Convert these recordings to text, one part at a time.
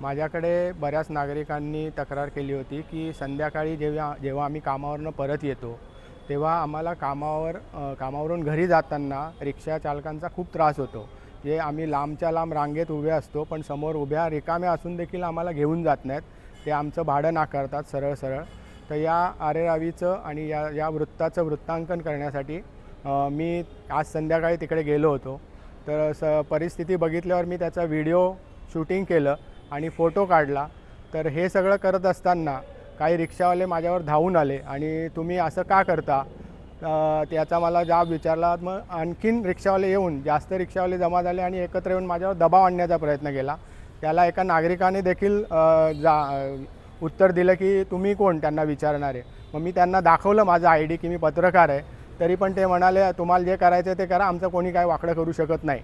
माझ्याकडे बऱ्याच नागरिकांनी तक्रार केली होती की संध्याकाळी जेव्हा आम्ही कामावरनं परत येतो तेव्हा आम्हाला कामावरून घरी जाताना रिक्षा चालकांचा खूप त्रास होतो. जे आम्ही लांबच्या लांब रांगेत उभे असतो पण समोर उभ्या रिकाम्या असून देखील आम्हाला घेऊन जात नाहीत. ते आमचं भाडं नाकारतात सरळ सरळ. तर या आरेरावीचं आणि या वृत्ताचं वृत्तांकन करण्यासाठी मी आज संध्याकाळी तिकडे गेलो होतो. तर परिस्थिती बघितल्यावर मी त्याचा व्हिडिओ शूटिंग केलं आणि फोटो काढला. तर हे सगळं करत असताना काही रिक्षावाले माझ्यावर धावून आले आणि तुम्ही असं का करता त्याचा मला जाब विचारला. मग आणखीन रिक्षावाले येऊन जास्त रिक्षावाले जमा झाले आणि एकत्र येऊन माझ्यावर दबाव आणण्याचा प्रयत्न केला. त्याला एका नागरिकाने देखील उत्तर दिलं की तुम्ही कोण त्यांना विचारणारे. मग मी त्यांना दाखवलं माझं ID की मी पत्रकार आहे. तरी पण ते म्हणाले तुम्हाला जे करायचं ते करा, आमचं कोणी काय वाकडं करू शकत नाही.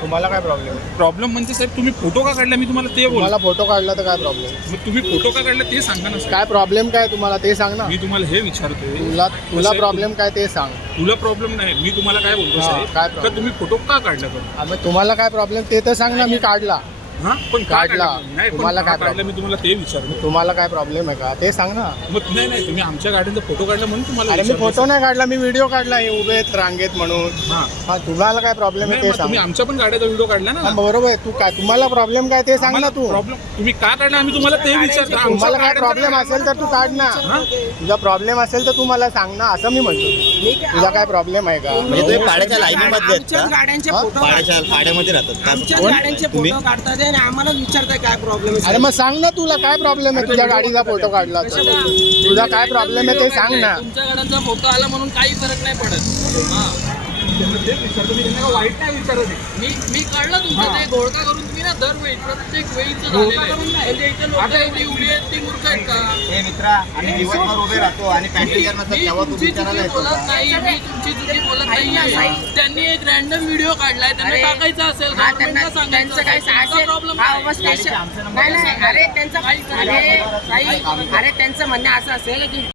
तुम्हाला काय प्रॉब्लेम आहे? प्रॉब्लेम म्हणजे साहेब तुम्ही फोटो का काढला मी तुम्हाला ते बोल. मला फोटो काढला तर काय प्रॉब्लेम? मग तुम्ही फोटो का काढला ते सांगा ना. काय प्रॉब्लेम काय तुम्हाला ते सांग ना. मी तुम्हाला हे विचारतोय तुला प्रॉब्लेम काय ते सांग. तुला प्रॉब्लेम नाही, मी तुम्हाला काय बोलतो साहेब काय का तुम्ही फोटो का काढला पण? मग तुम्हाला काय प्रॉब्लेम ते तर सांग ना. मी काढला. हां पण काढला. नाही तुम्हाला काय काढला मी तुम्हाला ते विचारतो. तुम्हाला काय प्रॉब्लेम आहे का ते सांग ना. मग नाही तुम्ही आमच्या गाडीचा फोटो काढला म्हणून तुम्हाला अरे मी फोटो नाही काढला, मी व्हिडिओ काढला. हे उभे आहेत रांगेत म्हणून. हां तुम्हाला काय प्रॉब्लेम आहे ते सांग. तुम्ही आमच्या पण गाडीचा व्हिडिओ काढला ना. बरोबर आहे. तू काय तुम्हाला प्रॉब्लेम काय ते सांग ना. तू प्रॉब्लेम तुम्ही का काढला आम्ही तुम्हाला ते विचारतो. तुम्हाला काय प्रॉब्लेम असेल तर तू काढ ना. तुझा प्रॉब्लेम असेल तर तू मला सांग ना असं मी म्हणतो. तुझा काय प्रॉब्लेम आहे का? म्हणजे तुम्ही पाड्याच्या लाईनीमध्ये आहेत आमच्याच का? गाड्यांचे फोटो पाड्यामध्ये राहतात आमच्याच का? गाड्यांचे फोटो काढतात आणि आम्हाला विचारताय काय प्रॉब्लेम अरे मग सांग ना तुला काय प्रॉब्लेम आहे. तुझ्या गाडीचा फोटो काढला तर तुझा काय प्रॉब्लेम आहे ते सांग ना. तुमच्या गाड्यांचा फोटो आला म्हणून काही फरक नाही पडत. वाईट नाही विचारत आहे. मी काढलं तुमचं ते घोळका करून तुम्ही ना दरवेळी प्रत्येक वेळीचं झालेलं आहे. म्हणजे इथे लोकं एवढी उभी आहेत ती मूर्ख आहेत का? हे मित्रा आम्ही दिवसभर उभे राहतो आणि पॅसेंजर नसतात मी तेव्हा तू तुमची विचारायला चुकी येतो बोलत का? नाही, मी तुमची चुकी बोलत नाहीये. त्यांनी एक रॅन्डम व्हिडिओ काढलाय, त्यांना टाकायचा असेल गव्हर्नमेंटला सांगायचं प्रॉब्लेम गाडीचे आमचे नंबर अरे त्यांचं म्हणणं असं असेल की